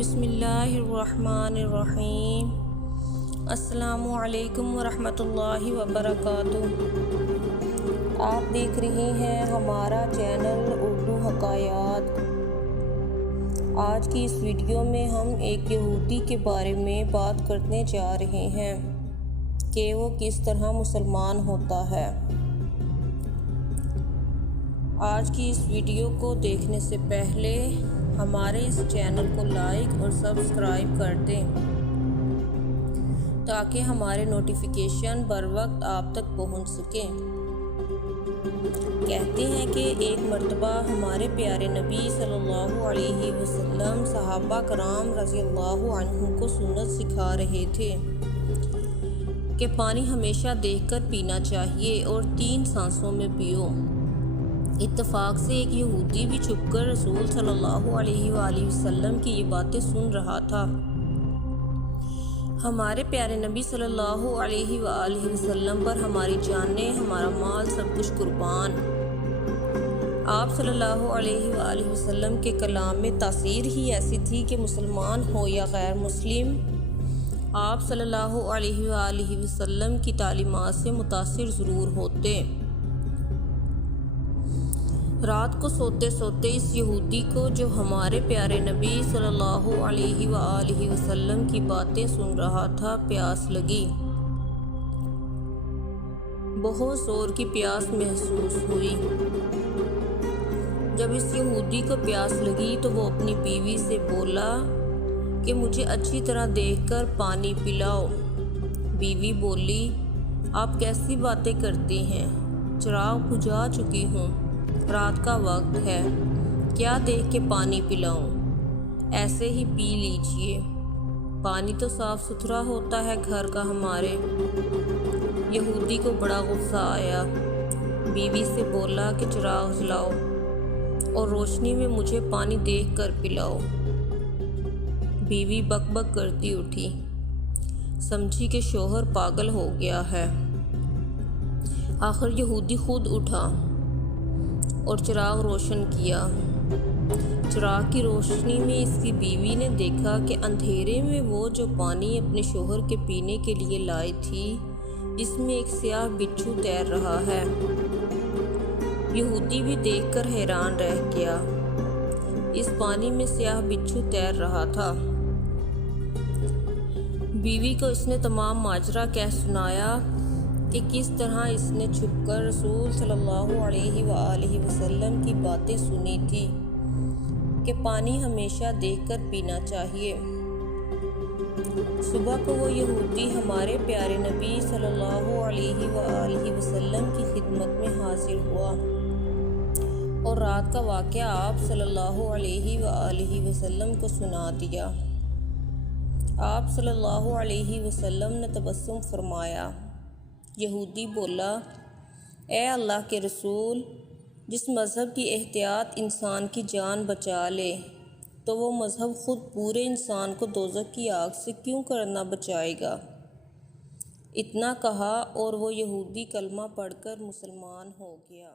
بسم اللہ الرحمن الرحیم۔ السلام علیکم ورحمۃ اللہ وبرکاتہ۔ آپ دیکھ رہے ہیں ہمارا چینل اردو حکایات۔ آج کی اس ویڈیو میں ہم ایک یہودی کے بارے میں بات کرنے جا رہے ہیں کہ وہ کس طرح مسلمان ہوتا ہے۔ آج کی اس ویڈیو کو دیکھنے سے پہلے ہمارے اس چینل کو لائک اور سبسکرائب کر دیں تاکہ ہمارے نوٹیفیکیشن بر وقت آپ تک پہنچ سکیں۔ کہتے ہیں کہ ایک مرتبہ ہمارے پیارے نبی صلی اللہ علیہ وسلم صحابہ کرام رضی اللہ عنہ کو سنت سکھا رہے تھے کہ پانی ہمیشہ دیکھ کر پینا چاہیے اور 3 سانسوں میں پیو۔ اتفاق سے ایک یہودی بھی چھپ کر رسول صلی اللہ علیہ وآلہ وسلم کی یہ باتیں سن رہا تھا۔ ہمارے پیارے نبی صلی اللہ علیہ وآلہ وسلم پر ہماری جانیں، ہمارا مال، سب کچھ قربان۔ آپ صلی اللہ علیہ وآلہ وسلم کے کلام میں تاثیر ہی ایسی تھی کہ مسلمان ہو یا غیر مسلم، آپ صلی اللہ علیہ وآلہ وسلم کی تعلیمات سے متاثر ضرور ہوتے۔ رات کو سوتے سوتے اس یہودی کو جو ہمارے پیارے نبی صلی اللہ علیہ وآلہ وسلم کی باتیں سن رہا تھا، پیاس لگی۔ بہت زور کی پیاس محسوس ہوئی۔ جب اس یہودی کو پیاس لگی تو وہ اپنی بیوی سے بولا کہ مجھے اچھی طرح دیکھ کر پانی پلاؤ۔ بیوی بولی، آپ کیسی باتیں کرتی ہیں؟ چراغ بجھا چکی ہوں، رات کا وقت ہے، کیا دیکھ کے پانی پلاؤں؟ ایسے ہی پی لیجئے، پانی تو صاف ستھرا ہوتا ہے گھر کا ہمارے۔ یہودی کو بڑا غصہ آیا، بیوی سے بولا کہ چراغ جلاؤ اور روشنی میں مجھے پانی دیکھ کر پلاؤ۔ بیوی بک بک کرتی اٹھی، سمجھی کہ شوہر پاگل ہو گیا ہے۔ آخر یہودی خود اٹھا اور چراغ روشن کیا۔ چراغ کی روشنی میں اس کی بیوی نے دیکھا کہ اندھیرے میں وہ جو پانی اپنے شوہر کے پینے کے لیے لائی تھی، اس میں ایک سیاہ بچھو تیر رہا ہے۔ یہودی بھی دیکھ کر حیران رہ گیا، اس پانی میں سیاہ بچھو تیر رہا تھا۔ بیوی کو اس نے تمام ماجرا کہہ سنایا کہ کس طرح اس نے چھپ کر رسول صلی اللہ علیہ وآلہ وسلم کی باتیں سنی تھی کہ پانی ہمیشہ دیکھ کر پینا چاہیے۔ صبح کو وہ یہودی ہمارے پیارے نبی صلی اللہ علیہ وآلہ وسلم کی خدمت میں حاضر ہوا اور رات کا واقعہ آپ صلی اللہ علیہ وآلہ وسلم کو سنا دیا۔ آپ صلی اللہ علیہ وسلم نے تبسم فرمایا۔ یہودی بولا، اے اللہ کے رسول، جس مذہب کی احتیاط انسان کی جان بچا لے تو وہ مذہب خود پورے انسان کو دوزخ کی آگ سے کیوں کرنا بچائے گا؟ اتنا کہا اور وہ یہودی کلمہ پڑھ کر مسلمان ہو گیا۔